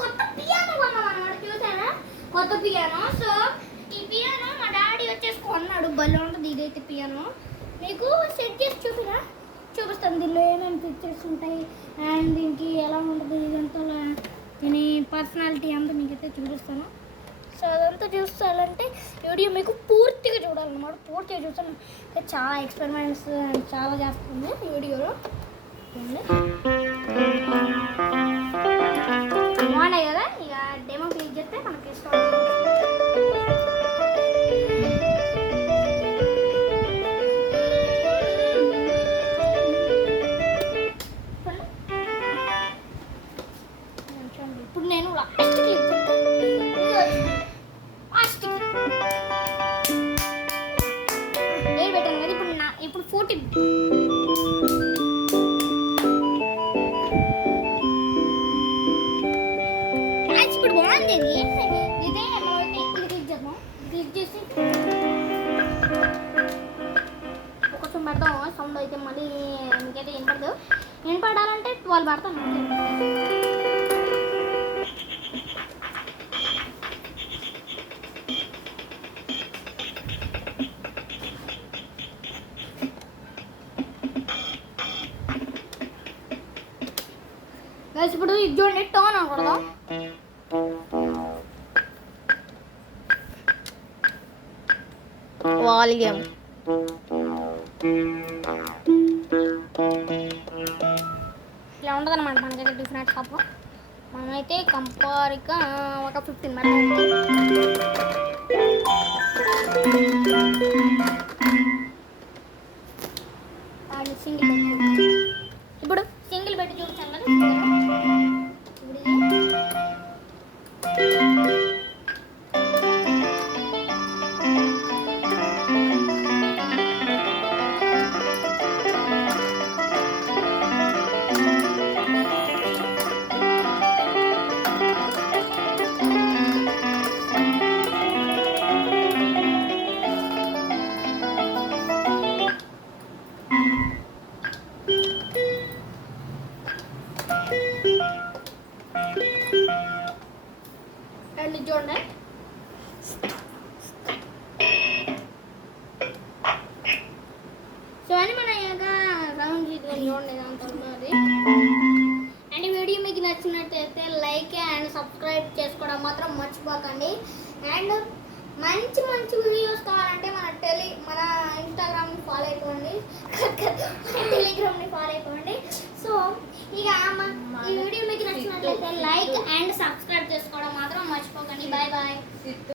కొత్త పియానో కొన్నాం అన్నమాట. చూసారా కొత్త పియానో. సో ఈ పియానో మా డాడీ వచ్చేసి కొన్నాడు. భలే ఉంటుంది ఇదైతే పియానో. మీకు సెట్ చేసి చూపిస్తాను దీనిలో ఏమేమి పిక్చర్స్ ఉంటాయి అండ్ దీనికి ఎలా ఉంటుంది ఇదంతా దీని పర్సనాలిటీ అంతా మీకైతే చూపిస్తాను. సో అదంతా చూస్తారంటే వీడియో మీకు పూర్తిగా చూడాలన్నమాట. పూర్తిగా చూస్తాను. చాలా ఎక్స్పెరిమెంట్స్ అండ్ చాలా చేస్తుంది ఈ వీడియోలో. బాగున్నాయి కదా. ఇక డెమో క్లిక్ చేస్తే మనకి ఇష్టం. ఇప్పుడు నేను లాస్ట్ క్లిక్ నేను పెట్టాను కదా. ఇప్పుడు 14 ఇప్పుడు బాగుంది. ఇదే క్లిక్ చేద్దాం. క్లిక్ చేసి కొంచెం పెడతాం. సౌండ్ అయితే మళ్ళీ మీకైతే వినపడాలంటే 12 పెడతాను. ఇప్పుడు ఇది చూడండి టోన్ అనకూడదు. వాల్యూమ్ ఇలా ఉంటుంది అనమాట. మనకైతే డిఫరెంట్ షాప్. మనమైతే కంపారిగా ఒక 15 మినిట్స్ సింగిల్ పెట్టి ఇప్పుడు సింగిల్ పెట్టి చూపించాను కదా. చూడండి సో అని మన రౌండ్ చూడండి దాంతో ఉన్నది. అండ్ వీడియో మీకు నచ్చినట్టయితే లైక్ అండ్ సబ్స్క్రైబ్ చేసుకోవడం మాత్రం మర్చిపోకండి. అండ్ మంచి మంచి వీడియోస్ కావాలంటే మన ఇన్స్టాగ్రామ్ని ఫాలో అయిపోండి. టెలిగ్రామ్ని ఫాలో అయిపోండి. సో ఇక ఈ వీడియో మీకు నచ్చినట్లయితే లైక్ అండ్ సబ్స్క్రైబ్ చేసుకోవడం మాత్రం మర్చిపోకండి. Bye bye.